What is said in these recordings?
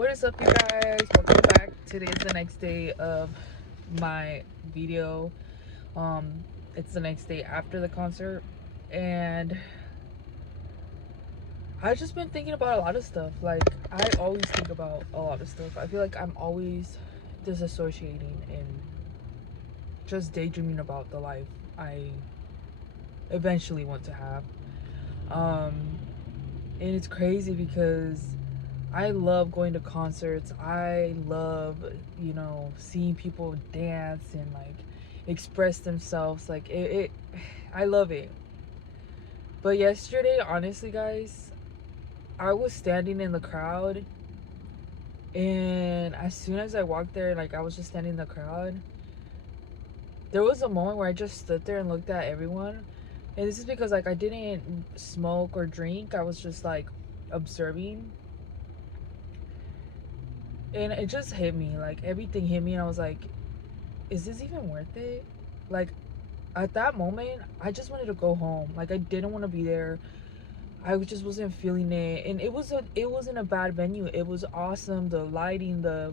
What is up, you guys? Welcome back. Today is the next day of my video. It's the next day after the concert, and I've just been thinking about a lot of stuff. Like, I always think about a lot of stuff. I feel like I'm always disassociating and just daydreaming about the life I eventually want to have. And it's crazy because I love going to concerts. I love, seeing people dance and like express themselves. Like I love it. But yesterday, honestly, guys, I was standing in the crowd, and as soon as I walked there, like I was just standing in the crowd, there was a moment where I just stood there and looked at everyone. And this is because like I didn't smoke or drink. I was just like observing, and it just hit me, like everything hit me, and I was like, is this even worth it? Like, at that moment I just wanted to go home. Like, I didn't want to be there. I just wasn't feeling it. And it wasn't a bad venue. It was awesome. The lighting, the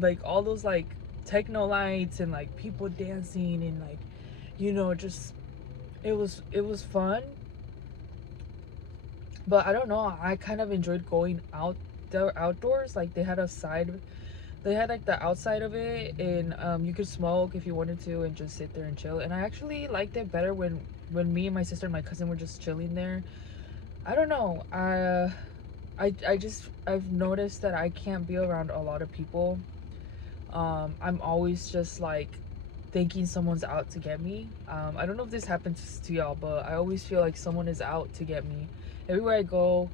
like all those like techno lights and like people dancing and like, just it was fun. But I don't know, I kind of enjoyed going out there outdoors. Like, they had like the outside of it, and you could smoke if you wanted to and just sit there and chill. And I actually liked it better when me and my sister and my cousin were just chilling there. I don't know, I've noticed that I can't be around a lot of people. I'm always just like thinking someone's out to get me. I don't know if this happens to y'all, but I always feel like someone is out to get me. Everywhere I go,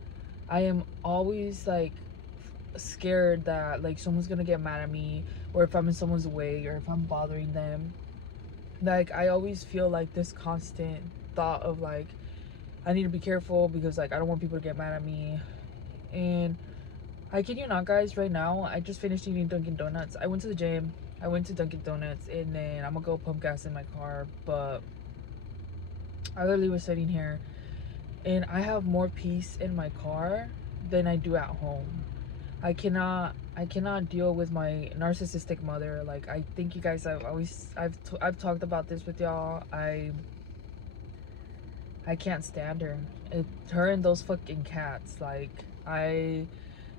I am always like scared that like someone's gonna get mad at me, or if I'm in someone's way, or if I'm bothering them. Like, I always feel like this constant thought of like, I need to be careful because like I don't want people to get mad at me. And I kid you not, guys, right now I just finished eating Dunkin' Donuts. I went to the gym, I went to Dunkin' Donuts, and then I'm gonna go pump gas in my car. But I literally was sitting here, and I have more peace in my car than I do at home. I cannot deal with my narcissistic mother. Like, I think you guys, I've talked about this with y'all. I can't stand her. Her and those fucking cats. Like,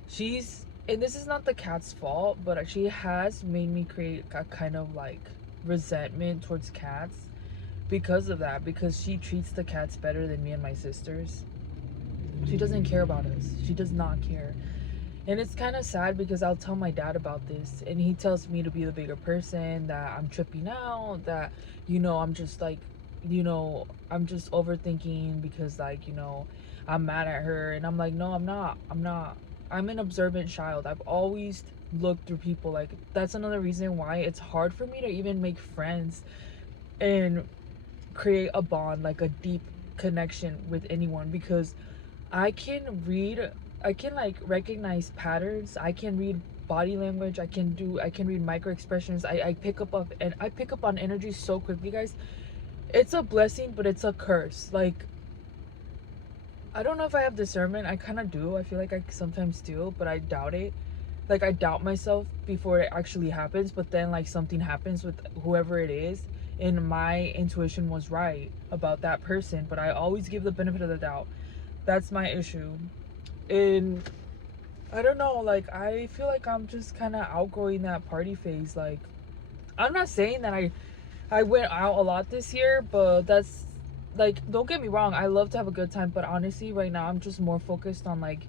she's, and this is not the cat's fault, but she has made me create a kind of like resentment towards cats because of that. Because she treats the cats better than me and my sisters. She doesn't care about us. She does not care. And it's kind of sad because I'll tell my dad about this, and he tells me to be the bigger person, that I'm tripping out, that, I'm just like, I'm just overthinking because, like, I'm mad at her. And I'm like, no, I'm not. I'm not. I'm an observant child. I've always looked through people. Like, that's another reason why it's hard for me to even make friends and create a bond, like a deep connection with anyone, because I can read, I can like recognize patterns. I can read body language. I can read micro expressions. I pick up on energy so quickly, guys. It's a blessing, but it's a curse. Like, I don't know if I have discernment. I kind of do. I feel like I sometimes do, but I doubt it. Like, I doubt myself before it actually happens, but then like something happens with whoever it is, and my intuition was right about that person, but I always give the benefit of the doubt. That's my issue. And I don't know, like, I feel like I'm just kind of outgrowing that party phase. Like, I'm not saying that I went out a lot this year, but that's like, don't get me wrong, I love to have a good time, but honestly right now I'm just more focused on like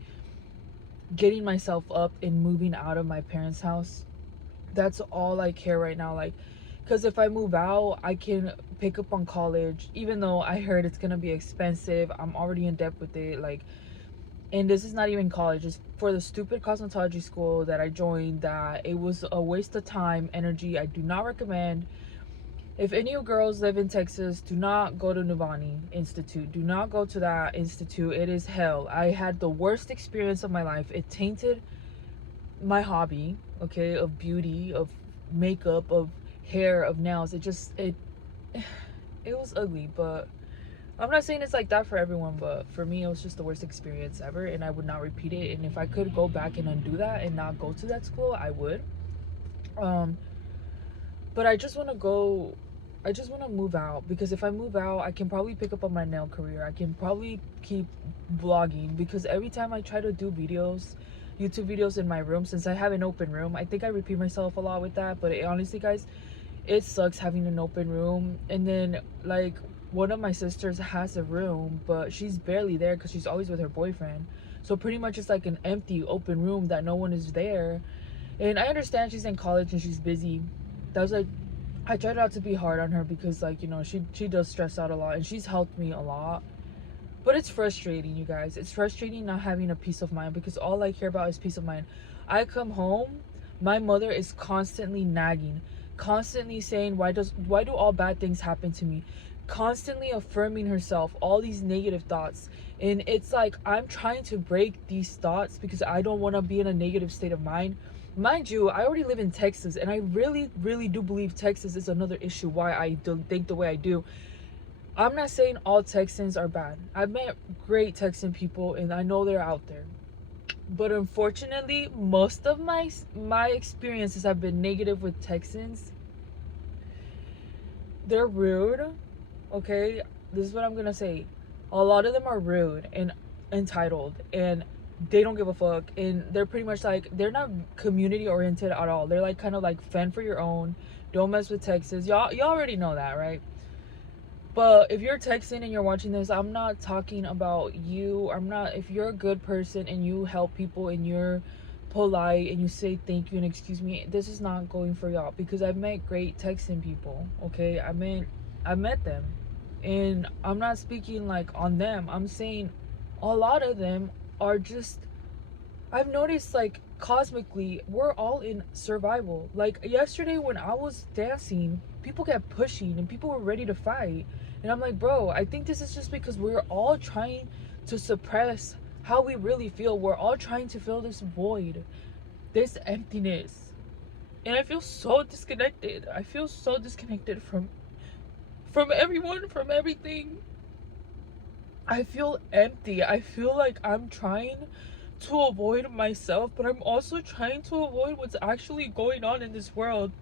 getting myself up and moving out of my parents' house. That's all I care right now. Like, because if I move out, I can pick up on college, even though I heard it's gonna be expensive. I'm already in debt with it. Like, and this is not even college, it's for the stupid cosmetology school that I joined, that it was a waste of time, energy. I do not recommend. If any of you girls live in Texas, do not go to Nuvani Institute. Do not go to that institute. It is hell. I had the worst experience of my life. It tainted my hobby, okay, of beauty, of makeup, of hair, of nails. It was ugly. But I'm not saying it's like that for everyone, but for me, it was just the worst experience ever, and I would not repeat it. And if I could go back and undo that and not go to that school, I would. Um, but I just want to go. I just want to move out, because if I move out, I can probably pick up on my nail career. I can probably keep vlogging, because every time I try to do videos, YouTube videos in my room, since I have an open room, I think I repeat myself a lot with that. But honestly, guys, it sucks having an open room. And then, like, one of my sisters has a room, but she's barely there because she's always with her boyfriend. So pretty much it's like an empty open room that no one is there. And I understand she's in college and she's busy. That was like, I tried not to be hard on her, because, like, you know, she does stress out a lot, and she's helped me a lot. But it's frustrating, you guys. It's frustrating not having a peace of mind, because all I care about is peace of mind. I come home, my mother is constantly nagging, constantly saying, why do all bad things happen to me? Constantly affirming herself, all these negative thoughts. And it's like, I'm trying to break these thoughts because I don't want to be in a negative state of mind. Mind you, I already live in Texas, and I really, really do believe Texas is another issue why I don't think the way I do. I'm not saying all Texans are bad. I've met great Texan people, and I know they're out there. But unfortunately, most of my experiences have been negative with Texans. They're rude, okay? This is what I'm gonna say. A lot of them are rude and entitled, and they don't give a fuck. And they're pretty much like, they're not community oriented at all. They're like kind of like fend for your own. Don't mess with Texas. Y'all already know that, right? But if you're texting and you're watching this, I'm not talking about you. I'm not, if you're a good person and you help people and you're polite and you say thank you and excuse me, this is not going for y'all, because I've met great texting people, okay? I met them. And I'm not speaking like on them. I'm saying a lot of them are just, I've noticed, like, cosmically, we're all in survival. Like, yesterday when I was dancing, people kept pushing and people were ready to fight. And I'm like, bro, I think this is just because we're all trying to suppress how we really feel. We're all trying to fill this void, this emptiness. And I feel so disconnected. I feel so disconnected from everyone, from everything. I feel empty. I feel like I'm trying to avoid myself, but I'm also trying to avoid what's actually going on in this world.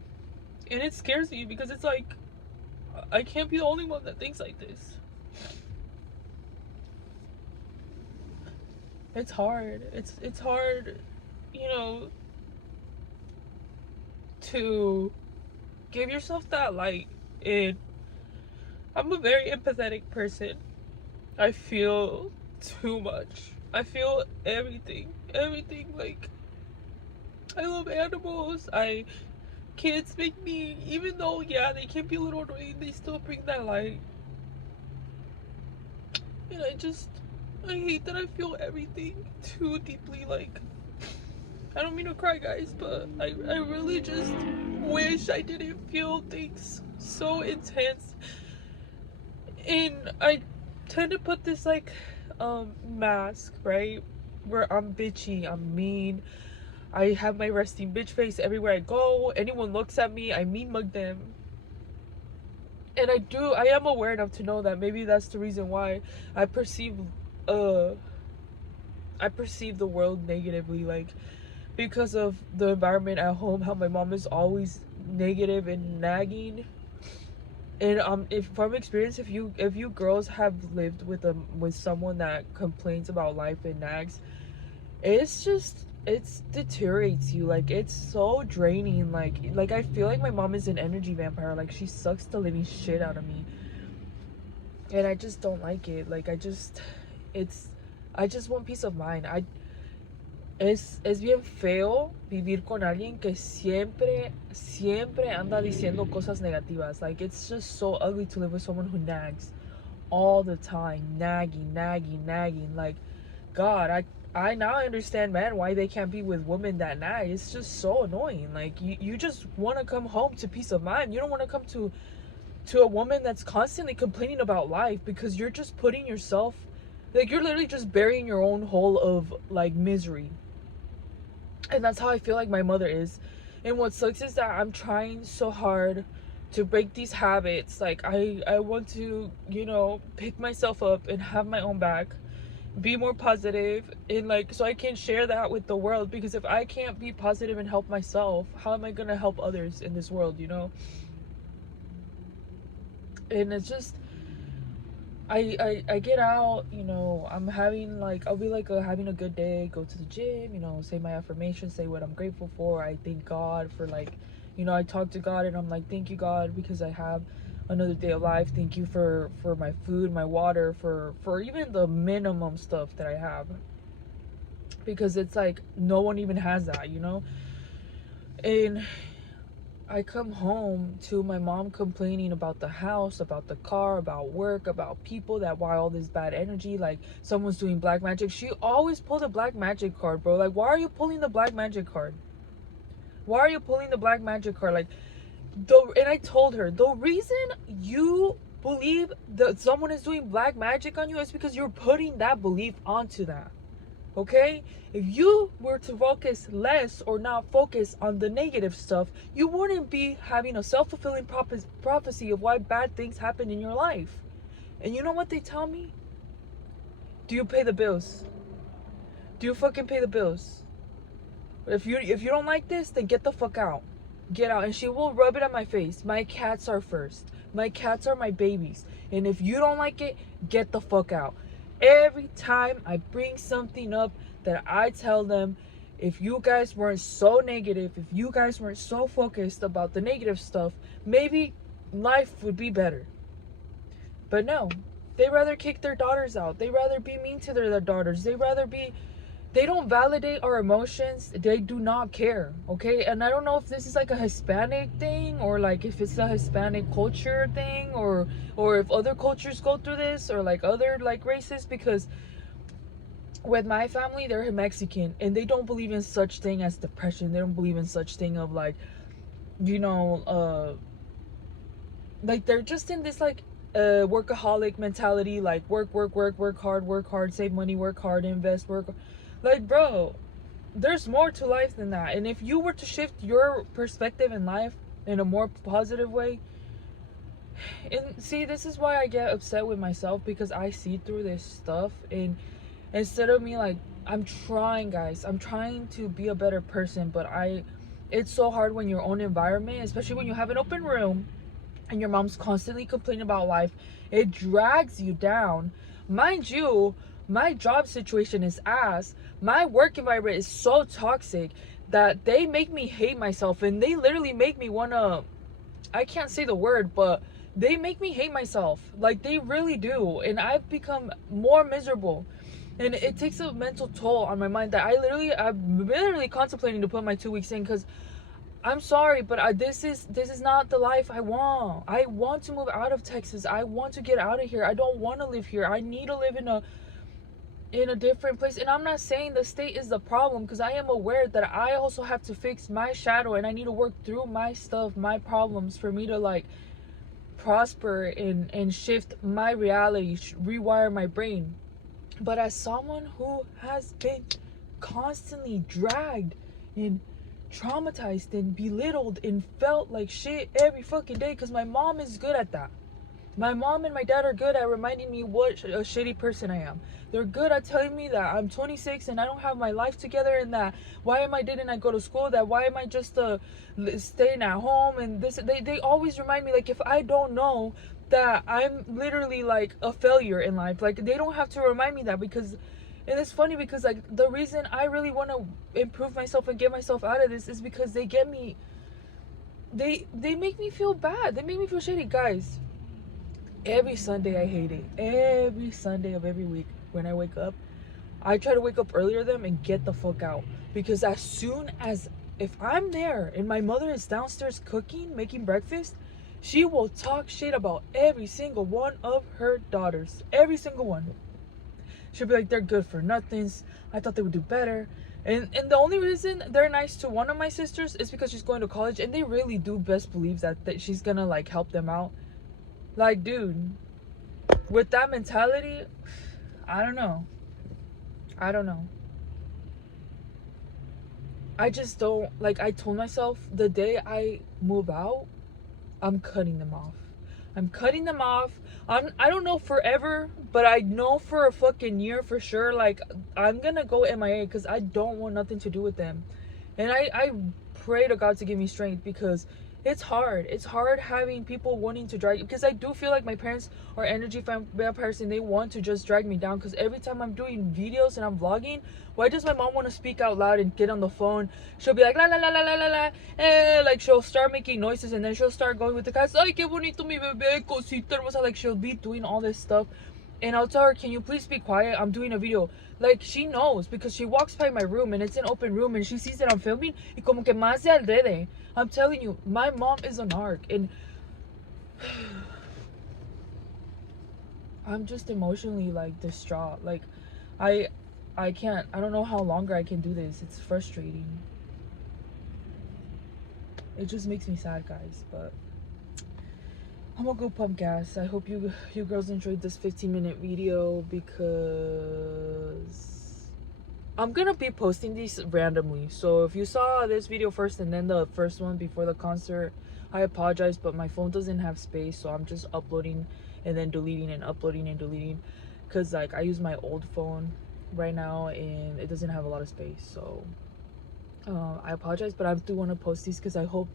And it scares me, because it's like, I can't be the only one that thinks like this. It's hard. It's hard, you know, to give yourself that light. And I'm a very empathetic person. I feel too much. I feel everything. Everything. Like, I love animals. Kids make me, even though, yeah, they can be a little annoying, they still bring that light. And I hate that I feel everything too deeply. Like, I don't mean to cry, guys, but I really just wish I didn't feel things so intense. And I tend to put this, like, mask, right? Where I'm bitchy, I'm mean, I have my resting bitch face everywhere I go. Anyone looks at me, I mean mug them. And I am aware enough to know that maybe that's the reason why I perceive uh I perceive the world negatively, like, because of the environment at home, how my mom is always negative and nagging. And if from experience, if you girls have lived with someone that complains about life and nags, it's just, it's deteriorates you. Like, it's so draining. Like I feel like my mom is an energy vampire. Like, she sucks the living shit out of me, and I just don't like it. Like, I just want peace of mind. Es bien feo vivir con alguien que siempre anda diciendo cosas negativas. Like, it's just so ugly to live with someone who nags all the time. Nagging. Like, God, I now understand, man, why they can't be with women that nag. It's just so annoying. Like, you just want to come home to peace of mind. You don't want to come to a woman that's constantly complaining about life, because you're just putting yourself, like, you're literally just burying your own hole of, like, misery. And that's how I feel like my mother is. And what sucks is that I'm trying so hard to break these habits. Like I want to, you know, pick myself up and have my own back, be more positive, and like so I can share that with the world, because if I can't be positive and help myself, how am I gonna help others in this world, you know? And it's just I get out, you know, I'm having like, I'll be like having a good day, go to the gym, you know, say my affirmations, say what I'm grateful for. I thank God for, like, you know, I talk to God and I'm like, thank you God because I have another day of life. Thank you for my food, my water, for even the minimum stuff that I have, because it's like no one even has that, you know? And I come home to my mom complaining about the house, about the car, about work, about people, that why all this bad energy, like someone's doing black magic. She always pulled a black magic card, bro. Like, why are you pulling the black magic card? Why are you pulling the black magic card? Like, and I told her, the reason you believe that someone is doing black magic on you is because you're putting that belief onto that. Okay? If you were to focus less or not focus on the negative stuff, you wouldn't be having a self-fulfilling prophecy of why bad things happen in your life. And you know what they tell me? Do you pay the bills? Do you fucking pay the bills? If you don't like this, then get the fuck out. Get out. And she will rub it on my face. My cats are first. My cats are my babies. And if you don't like it, get the fuck out. Every time I bring something up, that I tell them, if you guys weren't so negative, if you guys weren't so focused about the negative stuff, maybe life would be better. But no, they rather kick their daughters out. They rather be mean to their daughters. They don't validate our emotions. They do not care. Okay? And I don't know if this is like a Hispanic thing, or like if it's a Hispanic culture thing, or if other cultures go through this, or like other like races, because with my family, they're Mexican and they don't believe in such thing as depression. They don't believe in such thing of like, you know, like they're just in this like workaholic mentality, like work hard, save money, work hard, invest, work. Like, bro, there's more to life than that. And if you were to shift your perspective in life in a more positive way, and see, this is why I get upset with myself, because I see through this stuff. And instead of me, like, I'm trying, guys, I'm trying to be a better person, but it's so hard when your own environment, especially when you have an open room and your mom's constantly complaining about life, it drags you down. Mind you, my job situation is ass. My work environment is so toxic that they make me hate myself, and they literally make me wanna, I can't say the word, but they make me hate myself. Like, they really do. And I've become more miserable. And it takes a mental toll on my mind that I'm literally contemplating to put my 2 weeks in, because I'm sorry, but this is not the life I want. I want to move out of Texas. I want to get out of here. I don't want to live here. I need to live in a different place. And I'm not saying the state is the problem, because I am aware that I also have to fix my shadow, and I need to work through my stuff, my problems, for me to like prosper and shift my reality, rewire my brain. But as someone who has been constantly dragged and traumatized and belittled and felt like shit every fucking day, because my mom is good at that. My mom and my dad are good at reminding me what a shitty person I am. They're good at telling me that I'm 26 and I don't have my life together, and that why didn't I go to school, that why am I just staying at home, and this. They always remind me, like, if I don't know that I'm literally like a failure in life, like they don't have to remind me that, because, and it's funny because like the reason I really want to improve myself and get myself out of this is because they get me, they make me feel bad, they make me feel shitty, guys. Every Sunday I hate it. Every Sunday of every week when I wake up, I try to wake up earlier than them and get the fuck out. Because as soon as, if I'm there and my mother is downstairs cooking, making breakfast, she will talk shit about every single one of her daughters. Every single one. She'll be like, they're good for nothings. I thought they would do better. And the only reason they're nice to one of my sisters is because she's going to college, and they really do best believe that she's gonna like help them out. Like, dude, with that mentality, I don't know. I don't know. I just don't, like, I told myself the day I move out, I'm cutting them off. I'm cutting them off. I don't know forever, but I know for a fucking year for sure. Like, I'm gonna go MIA because I don't want nothing to do with them. And I pray to God to give me strength, because it's hard. It's hard having people wanting to drag, because I do feel like my parents are energy vampires and they want to just drag me down. Because every time I'm doing videos and I'm vlogging, why does my mom want to speak out loud and get on the phone? She'll be like la la la la la la la, like she'll start making noises, and then she'll start going with the cats. Ay, qué bonito mi bebé, cosita hermosa. Like, she'll be doing all this stuff, and I'll tell her, can you please be quiet? I'm doing a video. Like, she knows, because she walks by my room and it's an open room and she sees that I'm filming. Y como que más de alrede. I'm telling you, my mom is a narc. And I'm just emotionally, like, distraught. Like, I can't. I don't know how longer I can do this. It's frustrating. It just makes me sad, guys. But I'm gonna go pump gas. I hope you girls enjoyed this 15-minute video, because I'm gonna be posting these randomly. So if you saw this video first and then the first one before the concert, I apologize, but my phone doesn't have space, so I'm just uploading and then deleting and uploading and deleting, because like I use my old phone right now and it doesn't have a lot of space. So I apologize, but I do want to post these because I hope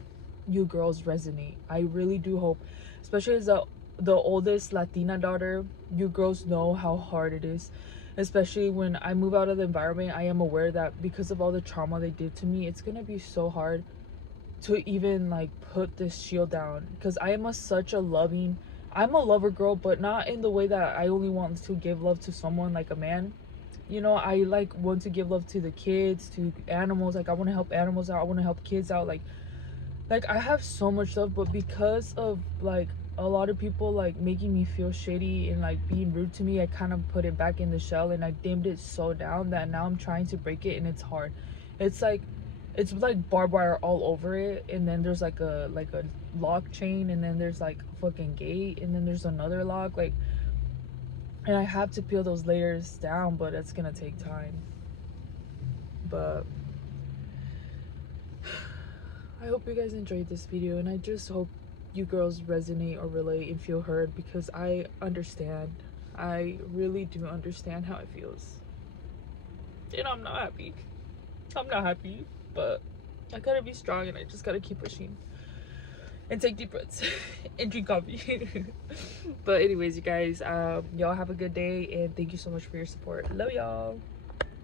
you girls resonate. I really do hope, especially as the oldest Latina daughter, you girls know how hard it is, especially when I move out of the environment. I am aware that because of all the trauma they did to me, it's gonna be so hard to even like put this shield down, because I am such a loving, I'm a lover girl, but not in the way that I only want to give love to someone like a man. You know, I like want to give love to the kids, to animals. Like, I want to help animals out, I want to help kids out. Like I have so much love, but because of like a lot of people like making me feel shitty and like being rude to me, I kind of put it back in the shell and I dimmed it so down that now I'm trying to break it and it's hard. It's like barbed wire all over it, and then there's like a lock chain, and then there's like a fucking gate, and then there's another lock, like, and I have to peel those layers down, but it's gonna take time. But I hope you guys enjoyed this video, and I just hope you girls resonate or relate and feel heard, because I understand. I really do understand how it feels. And I'm not happy. I'm not happy, but I gotta be strong and I just gotta keep pushing. And take deep breaths and drink coffee. But anyways, you guys, y'all have a good day, and thank you so much for your support. Love y'all.